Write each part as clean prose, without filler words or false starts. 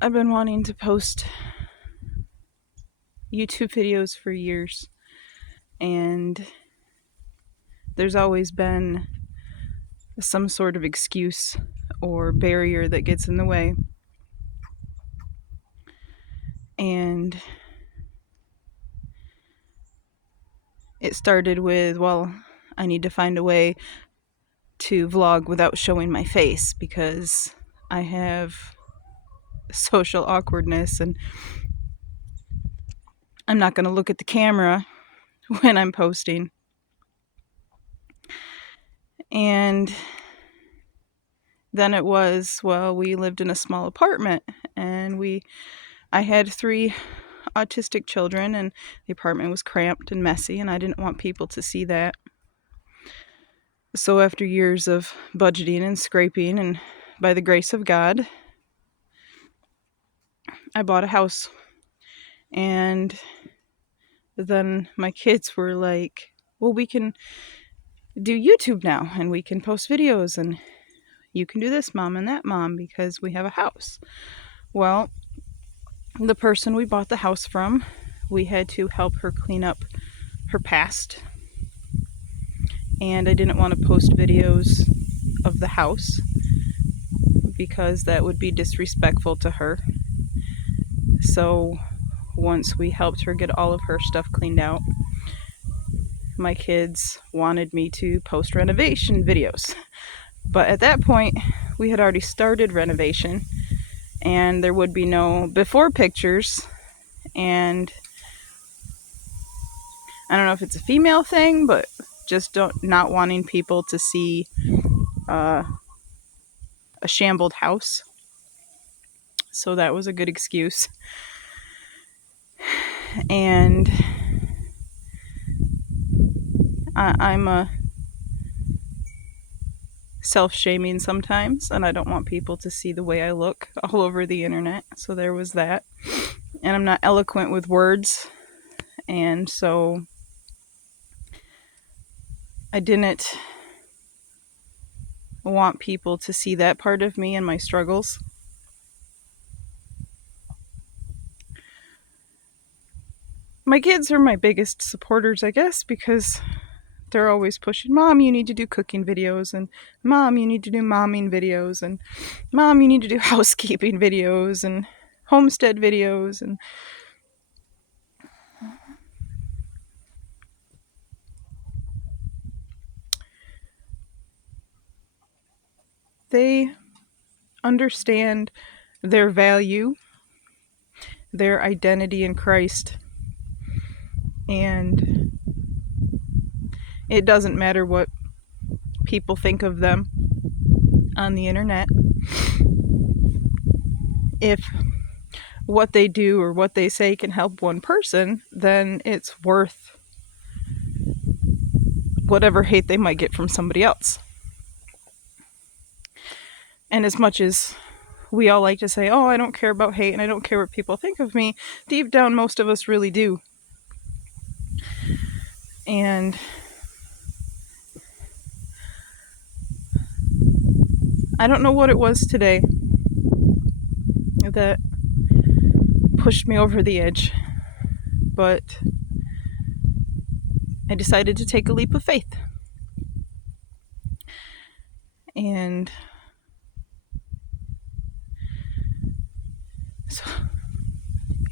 I've been wanting to post YouTube videos for years, and there's always been some sort of excuse or barrier that gets in the way. And it started with, well, I need to find a way to vlog without showing my face because I have social awkwardness and I'm not going to look at the camera when I'm posting. And then it was, well, we lived in a small apartment and I had 3 autistic children and the apartment was cramped and messy and I didn't want people to see that. So after years of budgeting and scraping, and by the grace of God, I bought a house. And then my kids were like, well, we can do YouTube now and we can post videos and you can do this, mom, and that, mom, because we have a house. Well, the person we bought the house from, we had to help her clean up her past. And I didn't want to post videos of the house because that would be disrespectful to her. So once we helped her get all of her stuff cleaned out, my kids wanted me to post renovation videos. But at that point, we had already started renovation and there would be no before pictures. And I don't know if it's a female thing, but just not wanting people to see a shambled house. So that was a good excuse. And I'm a self-shaming sometimes, and I don't want people to see the way I look all over the internet. So there was that. And I'm not eloquent with words, and so I didn't want people to see that part of me and my struggles. My kids are my biggest supporters, I guess, because they're always pushing, Mom, you need to do cooking videos, and Mom, you need to do momming videos, and Mom, you need to do housekeeping videos and homestead videos. And they understand their value, their identity in Christ, and it doesn't matter what people think of them on the internet. If what they do or what they say can help one person, then it's worth whatever hate they might get from somebody else. And as much as we all like to say, oh, I don't care about hate and I don't care what people think of me, deep down most of us really do. And I don't know what it was today that pushed me over the edge, but I decided to take a leap of faith. And so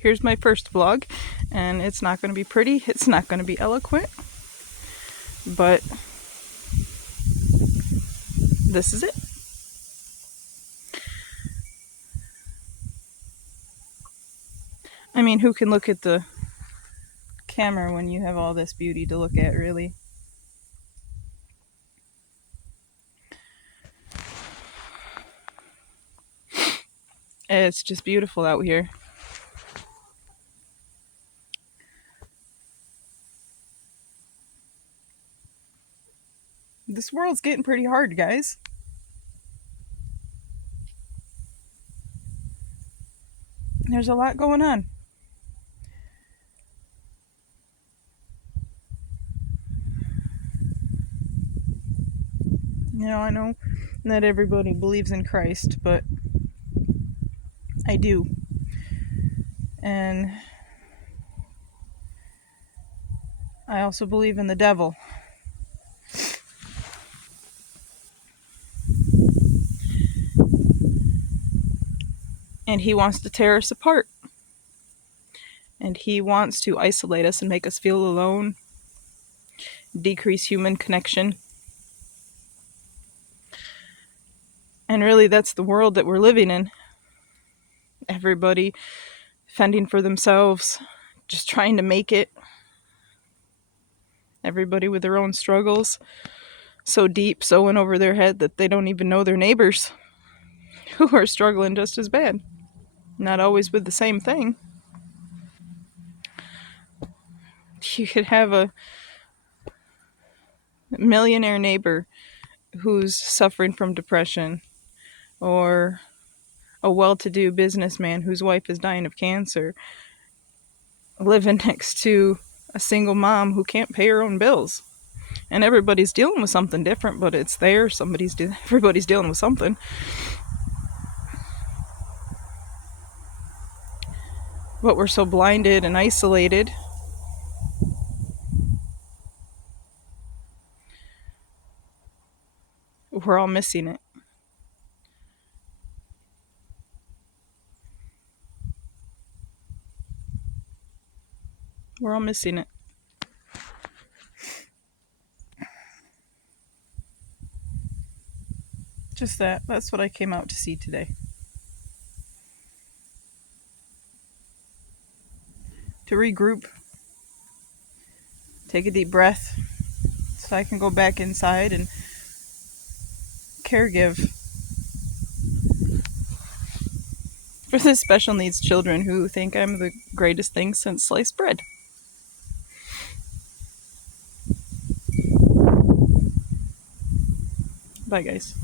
here's my first vlog, and it's not going to be pretty, it's not going to be eloquent, but this is it. I mean, who can look at the camera when you have all this beauty to look at, really? It's just beautiful out here. This world's getting pretty hard, guys. There's a lot going on. You know, I know not everybody believes in Christ, but I do. And I also believe in the devil. And he wants to tear us apart. And he wants to isolate us and make us feel alone, decrease human connection. And really, that's the world that we're living in. Everybody fending for themselves, just trying to make it. Everybody with their own struggles, so deep, so in over their head that they don't even know their neighbors who are struggling just as bad. Not always with the same thing. You could have a millionaire neighbor who's suffering from depression, or a well-to-do businessman whose wife is dying of cancer, living next to a single mom who can't pay her own bills. And everybody's dealing with something different, but it's there. Everybody's dealing with something. But we're so blinded and isolated. We're all missing it. We're all missing it. Just that. That's what I came out to see today. To regroup. Take a deep breath so I can go back inside and caregive for the special needs children who think I'm the greatest thing since sliced bread. Bye, guys.